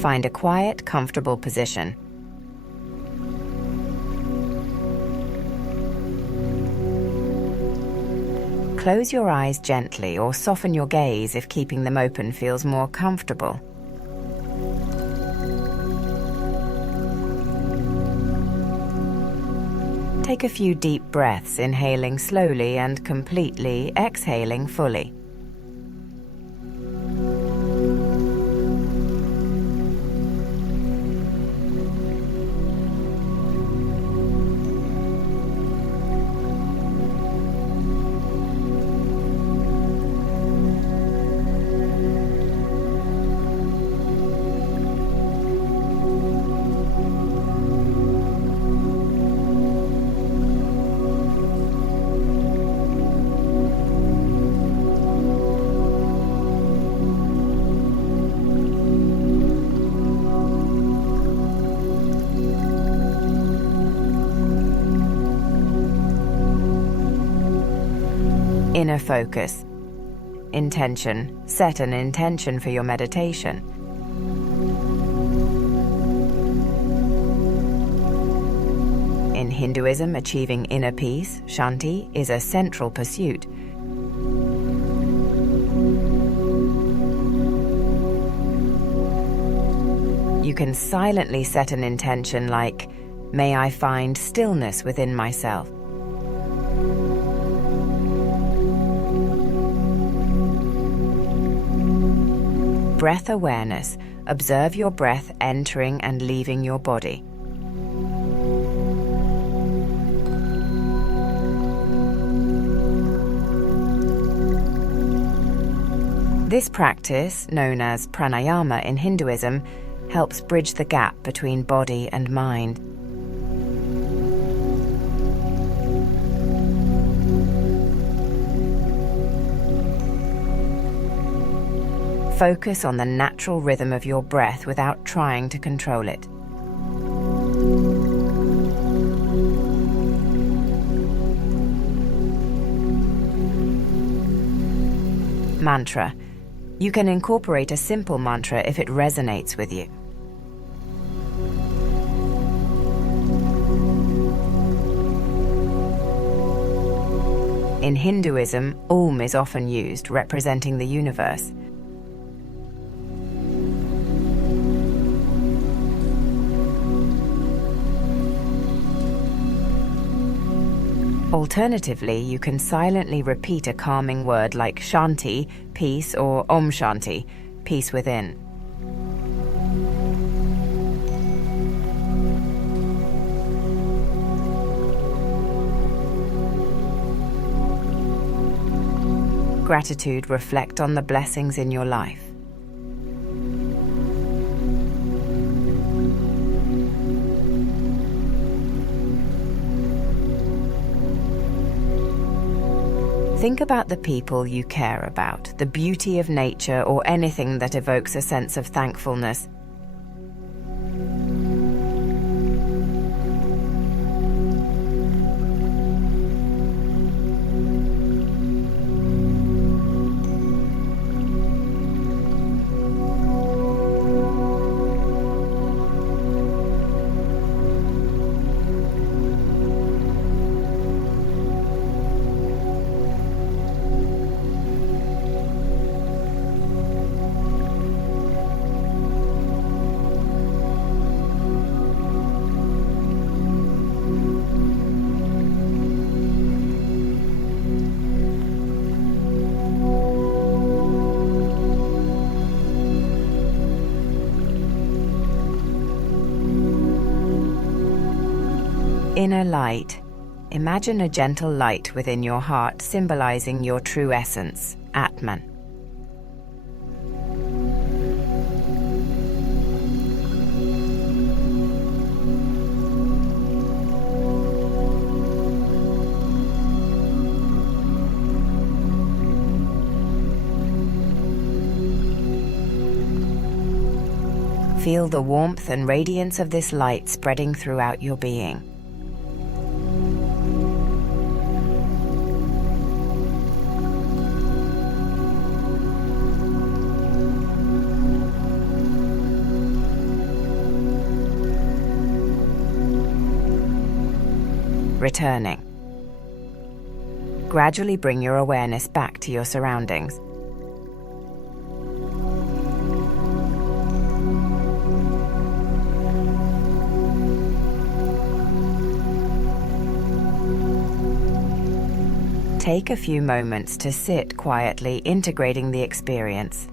Find a quiet, comfortable position. Close your eyes gently or soften your gaze if keeping them open feels more comfortable. Take a few deep breaths, inhaling slowly and completely, exhaling fully. Inner focus. Intention. Set an intention for your meditation. In Hinduism, achieving inner peace, Shanti, is a central pursuit. You can silently set an intention like, "May I find stillness within myself." Breath awareness. Observe your breath entering and leaving your body. This practice, known as Pranayama in Hinduism, helps bridge the gap between body and mind. Focus on the natural rhythm of your breath without trying to control it. Mantra. You can incorporate a simple mantra if it resonates with you. In Hinduism, Om is often used, representing the universe. Alternatively, you can silently repeat a calming word like Shanti, peace, or Om Shanti, peace within. Gratitude. Reflect on the blessings in your life. Think about the people you care about, the beauty of nature, or anything that evokes a sense of thankfulness. Inner light. Imagine a gentle light within your heart, symbolizing your true essence, Atman. Feel the warmth and radiance of this light spreading throughout your being. returning. Gradually bring your awareness back to your surroundings. Take a few moments to sit quietly, integrating the experience.